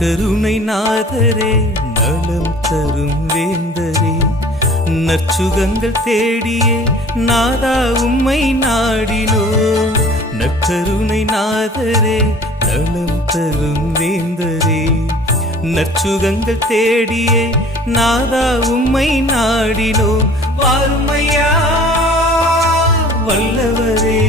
நற்கருணை நாதரே நலம் தரும் வேந்தரே நற்சுகங்கள் தேடியே நாதா உம்மை நாடினோ நற்கருணை நாதரே நலம் தரும் வேந்தரே நற்சுகங்கள் தேடியே நாதா உம்மை நாடினோ வாருமையா வல்லவரே